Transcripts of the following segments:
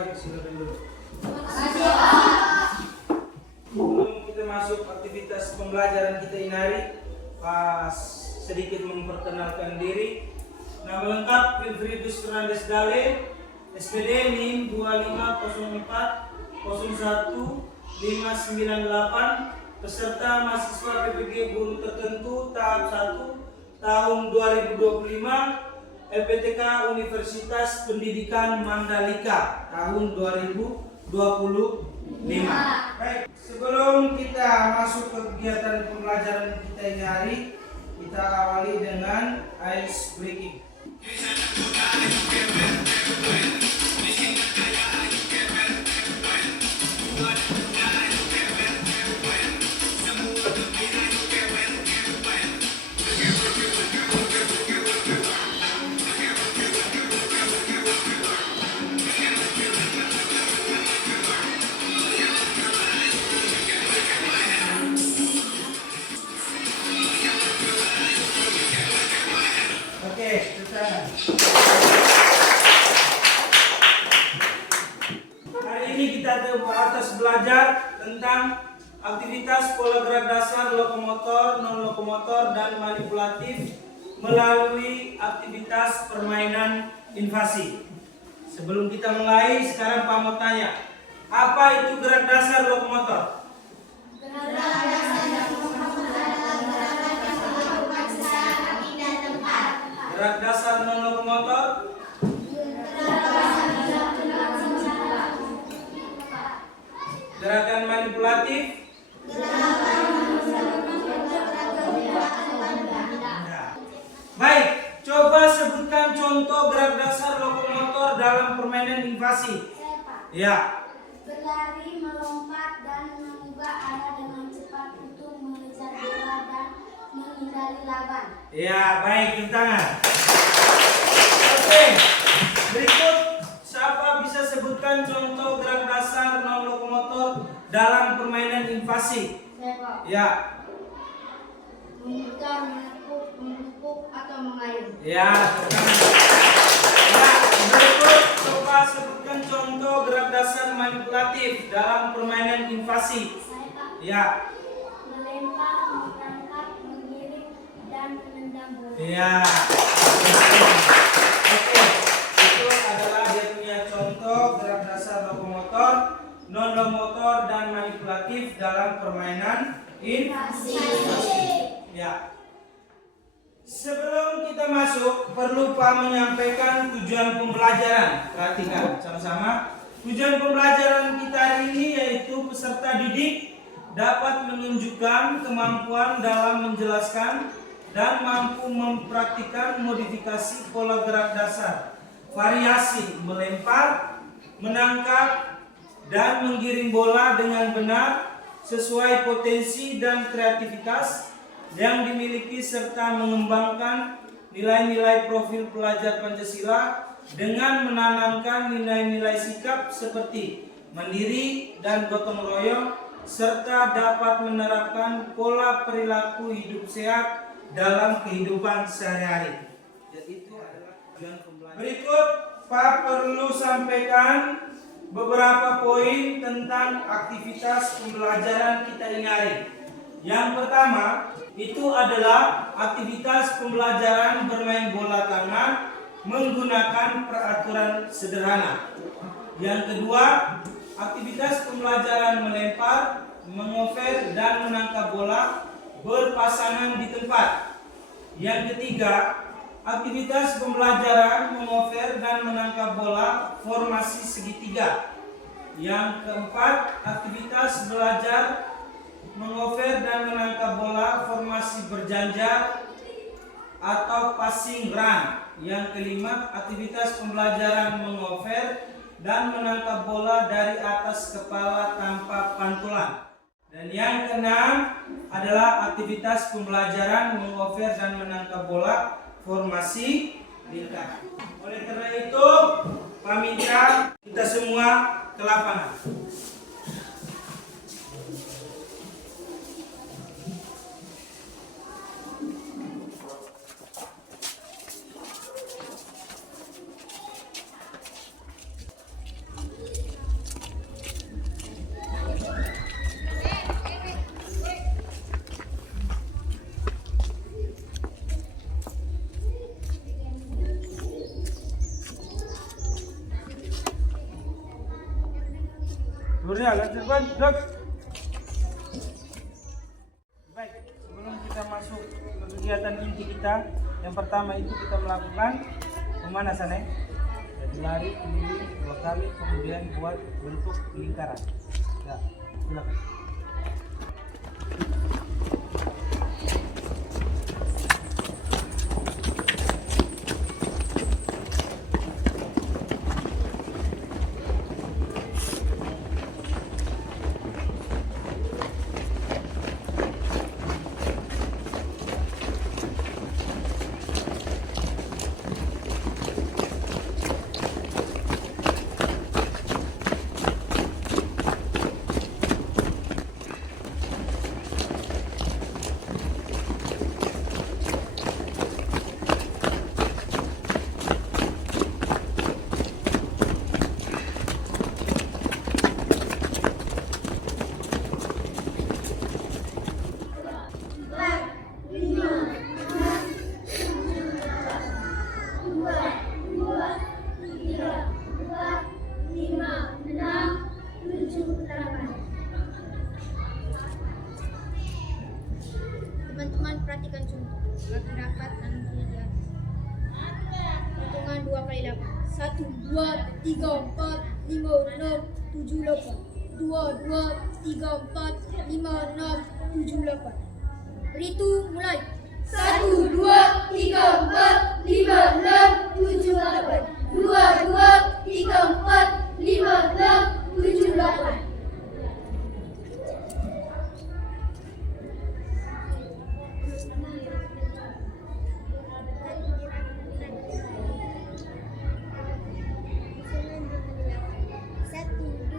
Baik, silakan dulu. Makasih, Pak. Sebelum kita masuk aktivitas pembelajaran kita ini hari, Pak sedikit memperkenalkan diri. Nama lengkap Wilfridus Fernandes Dale, SPD NIM 2504 01 598, peserta mahasiswa PPG Guru Tertentu tahap 1 tahun 2025, LPTK Universitas Pendidikan Mandalika tahun 2025. Baik, sebelum kita masuk ke kegiatan pembelajaran kita ini hari, kita awali dengan ice breaking. Oke, kita hari ini kita atas belajar tentang aktivitas pola gerak dasar lokomotor, non lokomotor dan manipulatif melalui aktivitas permainan invasi. Sebelum kita mulai, sekarang Pak mau tanya, apa itu gerak dasar lokomotor? Gerak dasar lokomotor adalah gerakan yang dilakukan secara pindah tempat. Gerak dasar non lokomotor? Gerakan manipulatif? Baik, coba sebutkan contoh gerak dasar lokomotor dalam permainan invasi. Ya. Berlari, melompat, dan mengubah arah dengan cepat untuk mengejar bola dan menghindari lawan. Ya, baik, tepuk tangan. Oke, berikut siapa bisa sebutkan contoh gerak dasar non lokomotor dalam permainan invasi? Ya. Memutar, menepuk, atau mengayun. Ya, tepuk tangan. Ya, berikut coba sebutkan contoh gerak dasar manipulatif dalam permainan invasi. Ya. Melempar, mengangkat, mengirim, dan menendang bola. Ya. Oke, itu adalah dia punya contoh gerak dasar lokomotor, non lokomotor dan manipulatif dalam permainan invasi. Ya. Sebelum kita masuk, perlu Pak menyampaikan tujuan pembelajaran. Perhatikan sama-sama. Tujuan pembelajaran kita hari ini yaitu peserta didik dapat menunjukkan kemampuan dalam menjelaskan dan mampu mempraktikkan modifikasi pola gerak dasar, variasi melempar, menangkap, dan menggiring bola dengan benar sesuai potensi dan kreativitas yang dimiliki serta mengembangkan nilai-nilai profil pelajar Pancasila dengan menanamkan nilai-nilai sikap seperti mandiri dan gotong royong serta dapat menerapkan pola perilaku hidup sehat dalam kehidupan sehari-hari. Jadi itu adalah tujuan pembelajaran. Berikut Pak perlu sampaikan beberapa poin tentang aktivitas pembelajaran kita ini hari. Yang pertama itu adalah aktivitas pembelajaran bermain bola tangan menggunakan peraturan sederhana. Yang kedua, aktivitas pembelajaran melempar, mengover dan menangkap bola berpasangan di tempat. Yang ketiga, aktivitas pembelajaran mengover dan menangkap bola formasi segitiga. Yang keempat, aktivitas belajar mengover dan menangkap bola formasi berjanjar atau passing run. Yang kelima, aktivitas pembelajaran mengover dan menangkap bola dari atas kepala tanpa pantulan. Dan yang keenam adalah aktivitas pembelajaran mengover dan menangkap bola formasi lingkar. Oleh karena itu, paminta kita semua ke lapangan. Gurunya agak cepat, dok. Baik, sebelum kita masuk ke kegiatan inti kita, yang pertama itu kita melakukan pemanasan ya. Jadi lari keliling 2 kali, kemudian buat bentuk lingkaran. Ya, silakan. Teman-teman perhatikan contoh. Bagi rapat nanti lihat. Hitungan 2 kali 8. 1, 2, 3, 4, 5, 6, 7, 8. 2, 2, 3, 4, 5, 6, 7, 8. Berhitung mulai. 1, 2, 3, 4, 5, 6, 7, 8. 2, 2, 3, 4, 5, 6, 7, 8. Teman-teman perhatikan contoh.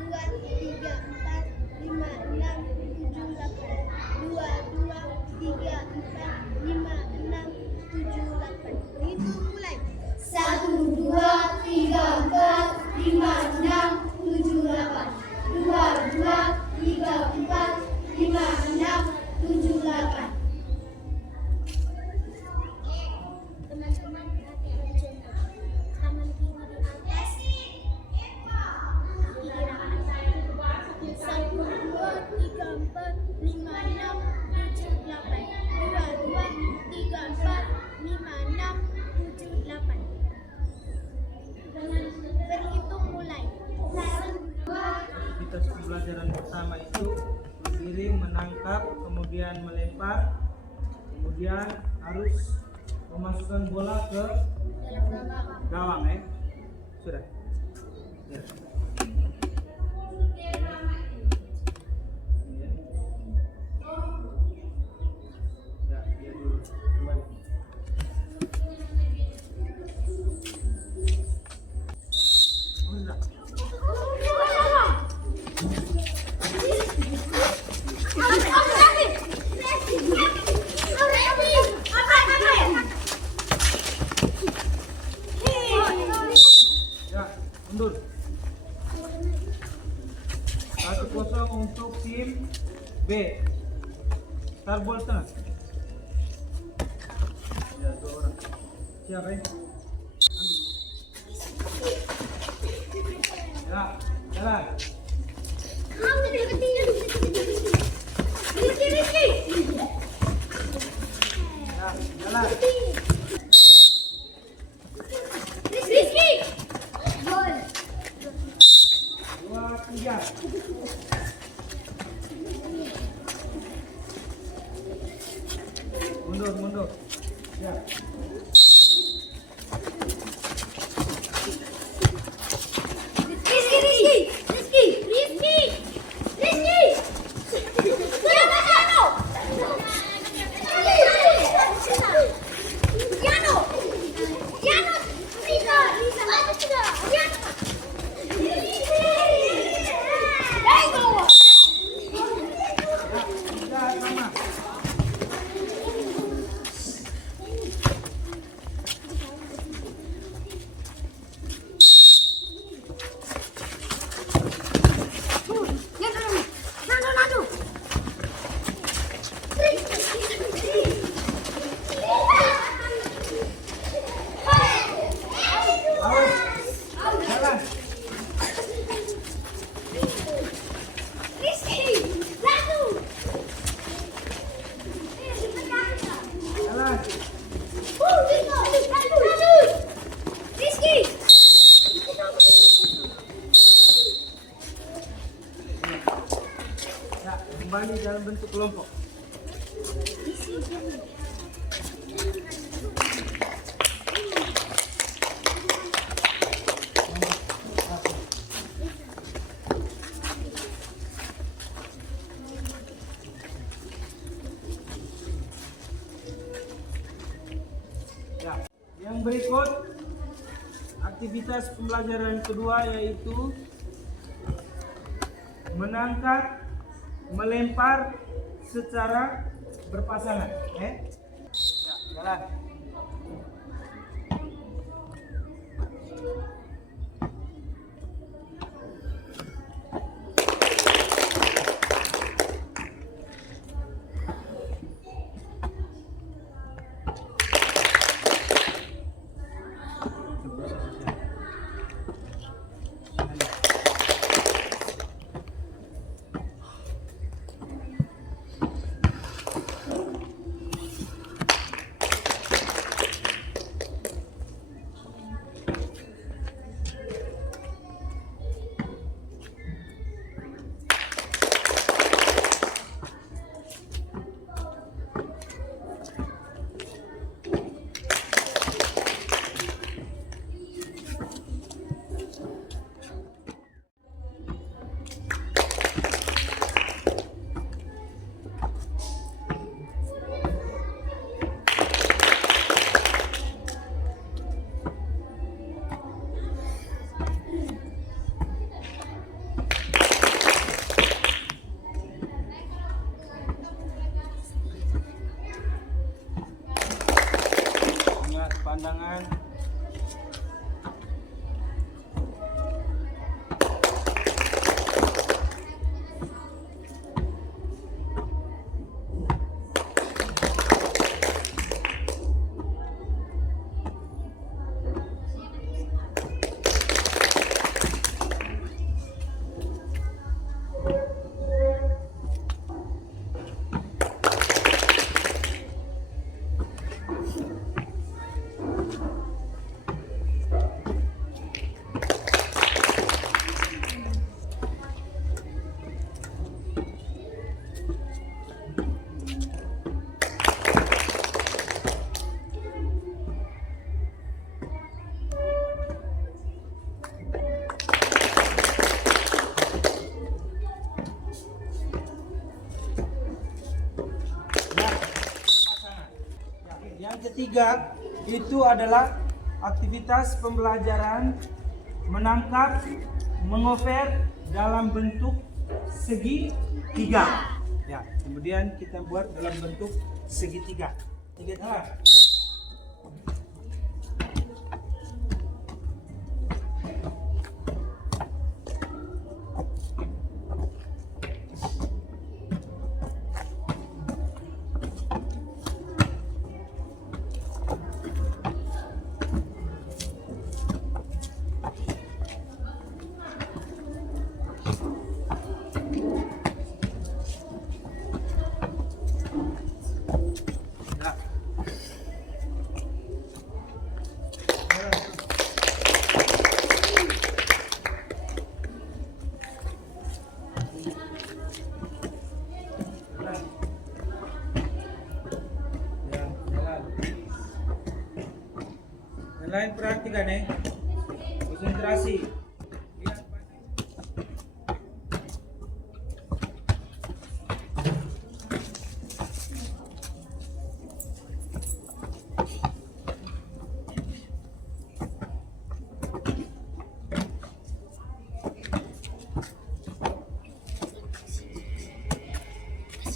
Tangan kiri di atas. Giliran 1, 2, 3, 4, 5, 6, 7, 8. 2, 2, 3, 4, 5, 6, 7, 8. Berhitung mulai. Aktivitas pembelajaran pertama itu berdiri, menangkap, kemudian melempar, kemudian harus memasukkan bola ke gawang ya. Sudah. Ya. Ya, dia dulu. Kembali. Sudah. Ya, mundur. 1-0 untuk tim B. Starball tengah. Ya, 2 orang. Siapa ya? Ambil. Ya, jalan. Ya, jalan. Gol. 2, 3. Mundur, mundur. Ya. Ya, sama. kembali dalam bentuk kelompok. Ya, yang berikut aktivitas pembelajaran kedua yaitu menangkap, melempar secara berpasangan. Ya, jalan. Ingat pandangan. Yang ketiga itu adalah aktivitas pembelajaran menangkap, mengover dalam bentuk segitiga. Ya, kemudian kita buat dalam bentuk segitiga. Tiga. Yang lain perhatikan ya, konsentrasi.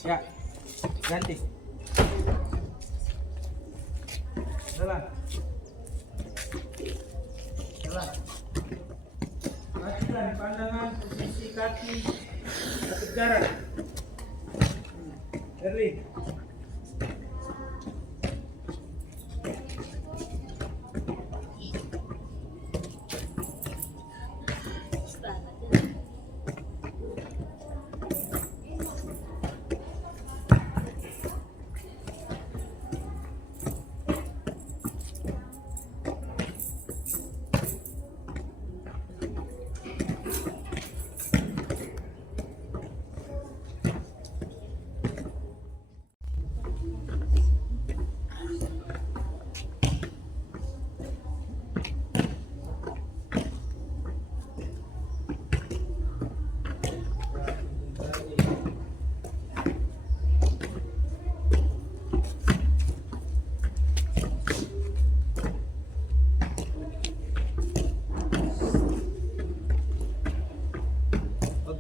Ya, ganti. Jalan. Perhatikan pandangan, posisi kaki, satu jarak. Erli.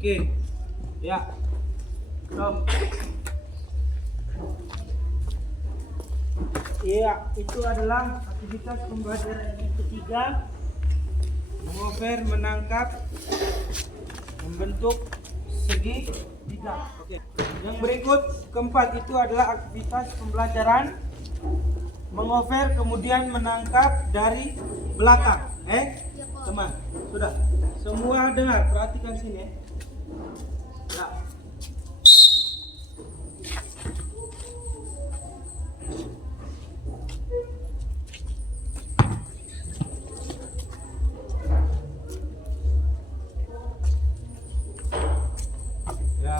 Oke. Ya. Stop. Iya, itu adalah aktivitas pembelajaran yang ketiga. Mengover, menangkap, membentuk segi tiga. Oke. Yang berikut keempat itu adalah aktivitas pembelajaran mengover kemudian menangkap dari belakang. Teman, sudah. Semua dengar, perhatikan sini ya. Ya. Ya.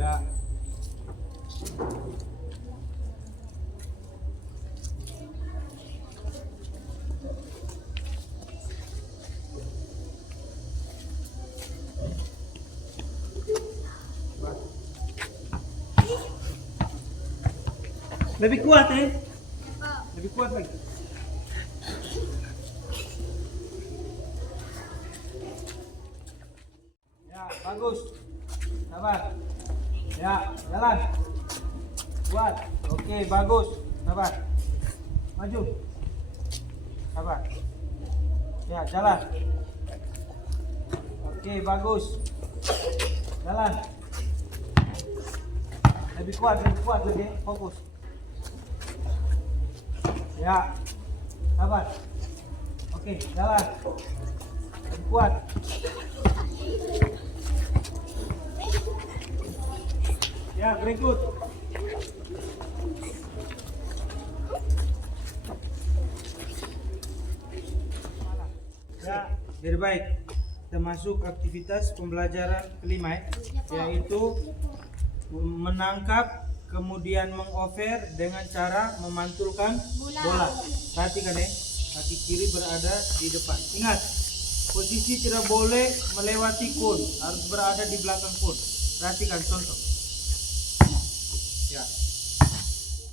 Ya. Lebih kuat lebih kuat lagi. Ya, bagus. Sabar. Ya, jalan. Kuat. Oke, bagus. Sabar. Maju. Sabar. Ya, jalan. Oke, bagus. Jalan. Lebih kuat lagi. Fokus. Ya, sabar. Oke, jalan. Lebih kuat. Ya, berikut. Ya, jadi baik. Kita masuk aktivitas pembelajaran kelima yaitu menangkap kemudian mengover dengan cara memantulkan bola. Perhatikan kaki kiri berada di depan. Ingat, posisi tidak boleh melewati kun, harus berada di belakang kun. Perhatikan contoh. Ya,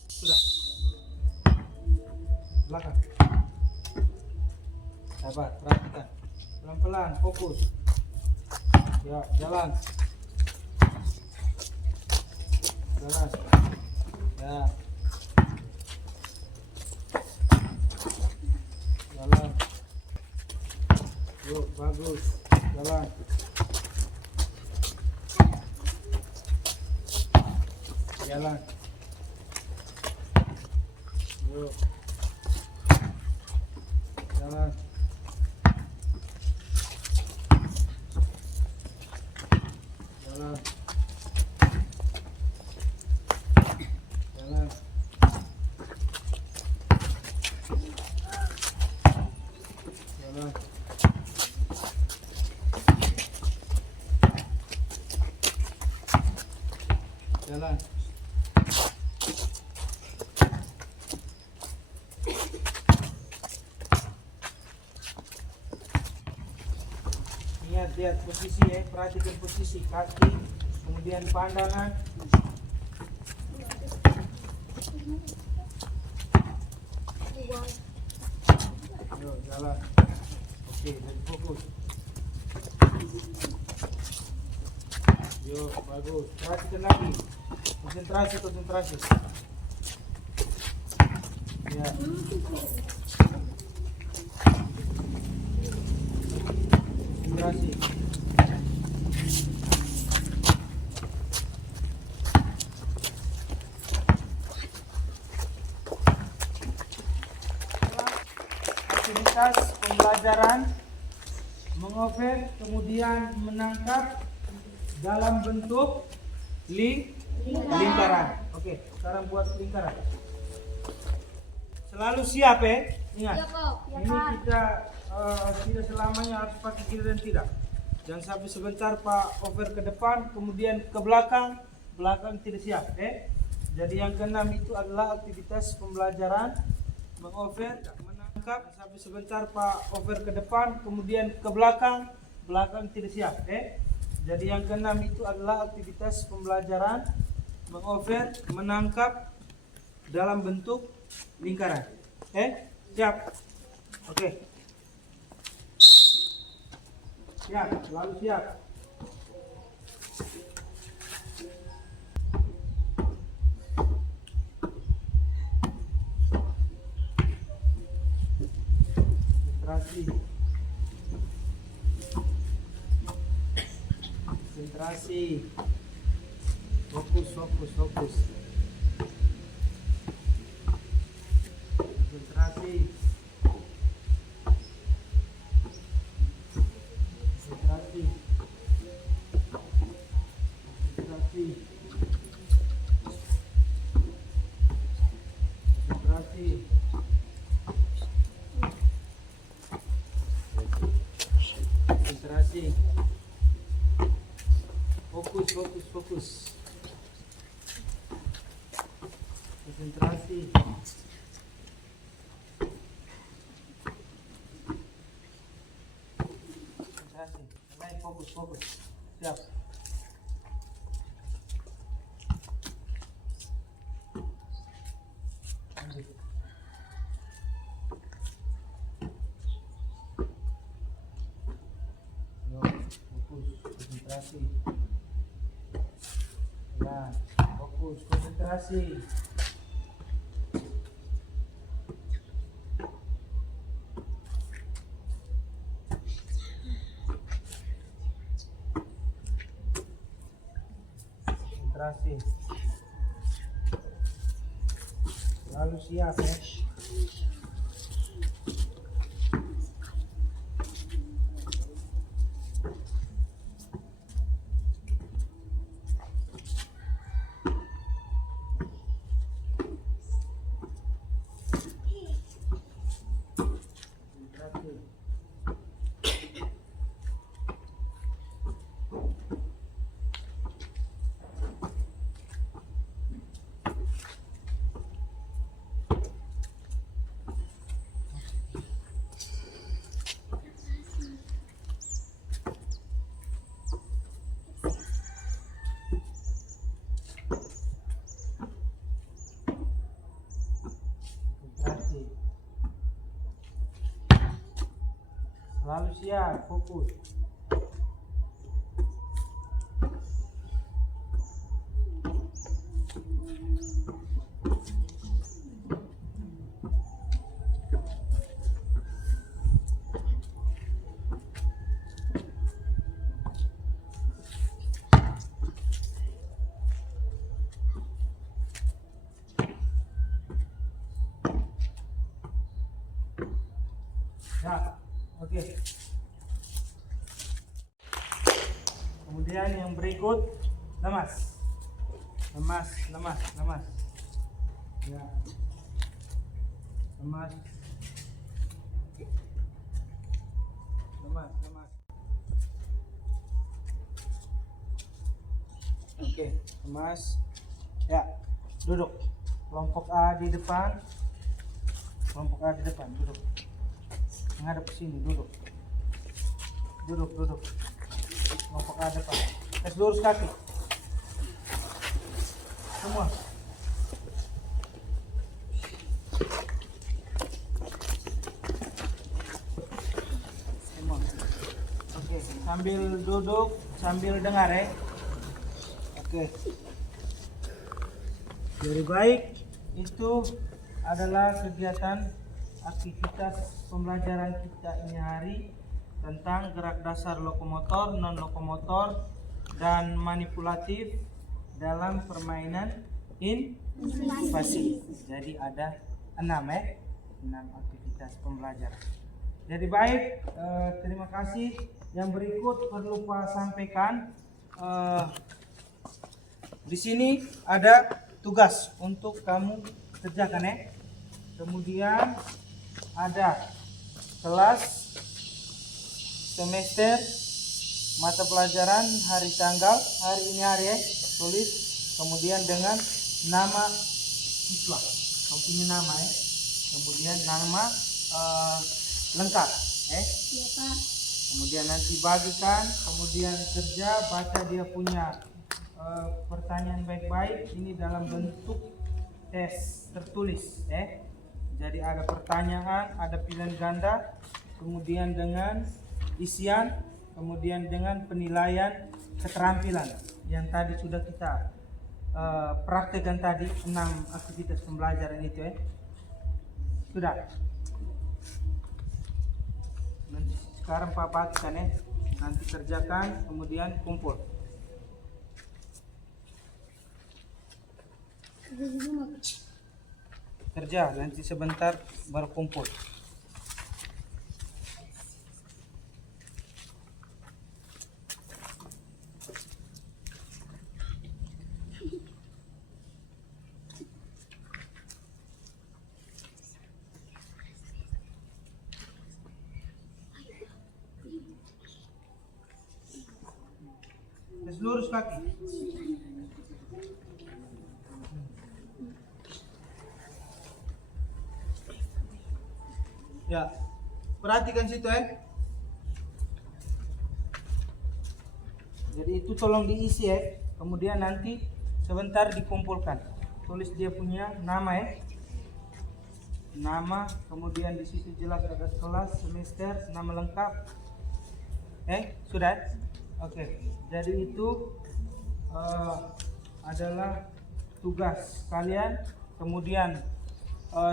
sudah. Belakang. Sabar, perhatikan. Pelan-pelan, fokus. Ya, jalan. Jalan. Ya. Jalan. Yuk, bagus. Jalan. Jalan. Yuk. Jalan. Jalan. Jalan. Jalan. Jalan. Lihat posisi perhatikan posisi kaki, kemudian pandangan. Yo, jalan. Oke, dan fokus. Yo, bagus. Perhatikan lagi. Konsentrasi. Ya. Konsentrasi. Aktivitas pembelajaran mengover kemudian menangkap dalam bentuk lingkaran. Oke, sekarang buat lingkaran. Selalu siap ingat. Ini kita tidak selamanya harus pakai kiri dan tidak. Jangan sampai sebentar Pak over ke depan, kemudian ke belakang tidak siap. Jadi yang keenam itu adalah aktivitas pembelajaran mengover, menangkap menangkap. Sampai sebentar Pak over ke depan, kemudian ke belakang. Belakang tidak siap. Jadi yang keenam itu adalah aktivitas pembelajaran mengover, menangkap dalam bentuk lingkaran. Siap. Oke. Siap, selalu siap. Konsentrasi. Fokus. Konsentrasi. Konsentrasi. Fokus. Konsentrasi. Mulai fokus. Siap. Lanjut. Fokus, konsentrasi. Ya, fokus, konsentrasi. Konsentrasi. Lalu siap ya. Lalu siap, fokus. Ya, oke. Kemudian yang berikut lemas. Ya. Lemas. Oke, lemas. Ya, duduk. Kelompok A di depan. Duduk. Menghadap ke sini, duduk. Kelompok A depan. Tes lurus kaki. Semua. Oke, sambil duduk, sambil dengar ya. Oke. Jadi baik, itu adalah kegiatan aktivitas pembelajaran kita ini hari tentang gerak dasar lokomotor, non lokomotor, dan manipulatif dalam permainan invasi. Jadi ada 6 aktivitas pembelajaran. Jadi baik, terima kasih. Yang berikut perlu Pak sampaikan, di sini ada tugas untuk kamu kerjakan ya. Kemudian ada kelas, semester, mata pelajaran, hari tanggal, hari ini hari ya, tulis. Kemudian dengan nama siswa, kamu punya nama ya. Kemudian nama lengkap. Iya, Pak. Kemudian nanti bagikan, kemudian kerja, baca dia punya pertanyaan baik-baik. Ini dalam bentuk tes tertulis. Jadi ada pertanyaan, ada pilihan ganda, kemudian dengan isian, kemudian dengan penilaian keterampilan yang tadi sudah kita praktekkan tadi 6 aktivitas pembelajaran itu. Sudah. Nanti sekarang Pak bagikan nanti kerjakan, kemudian kumpul. Kerja, nanti sebentar baru kumpul. Terus lurus kaki. Ya, perhatikan situ Jadi itu tolong diisi kemudian nanti sebentar dikumpulkan. Tulis dia punya nama Nama, kemudian di situ jelas ada kelas, semester, nama lengkap. Sudah? Oke. Jadi itu adalah tugas kalian. Kemudian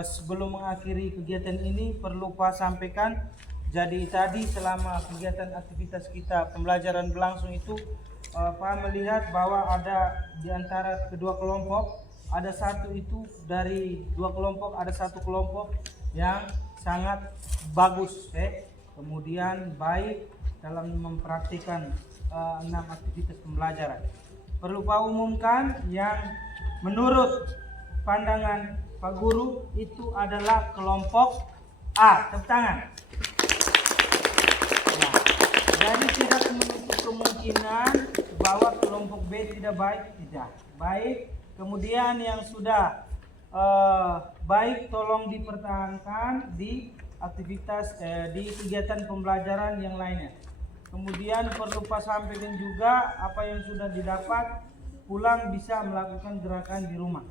sebelum mengakhiri kegiatan ini perlu Pak sampaikan, jadi tadi selama kegiatan aktivitas kita pembelajaran berlangsung itu Pak melihat bahwa ada di antara kedua kelompok, ada satu itu dari dua kelompok, ada satu kelompok yang sangat bagus kemudian baik dalam mempraktikkan 6 aktivitas pembelajaran. Perlu Pak umumkan yang menurut pandangan Pak Guru itu adalah kelompok A. Tepuk tangan. Nah, jadi tidak menutup kemungkinan bahwa kelompok B tidak baik, tidak baik. Kemudian yang sudah baik tolong dipertahankan di aktivitas di kegiatan pembelajaran yang lainnya. Kemudian perlu Pak sampaikan juga apa yang sudah didapat pulang bisa melakukan gerakan di rumah.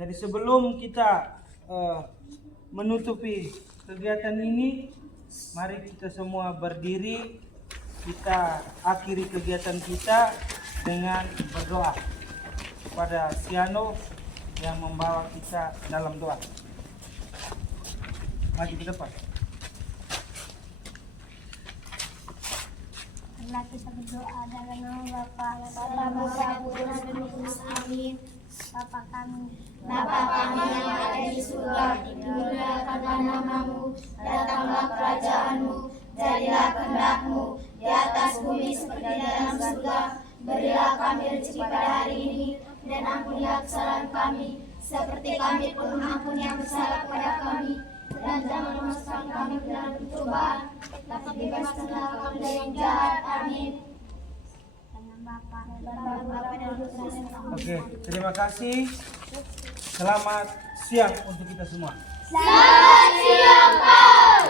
Jadi sebelum kita menutupi kegiatan ini, mari kita semua berdiri, kita akhiri kegiatan kita dengan berdoa kepada Siano yang membawa kita dalam doa. Maju ke depan. Marilah kita berdoa dalam nama Bapa, amin. Bapa kami yang ada di surga, dimuliakanlah namamu, datanglah kerajaanmu, jadilah kehendak-mu di atas bumi seperti di dalam surga. Berilah kami rezeki pada hari ini, dan ampunilah kesalahan kami, seperti kami pun mengampuni yang bersalah kepada kami. Dan jangan memasukkan kami ke dalam pencobaan, tapi bebaskanlah kami dari yang jahat. Amin. Oke, terima kasih. Selamat siang untuk kita semua. Selamat siang, Pak.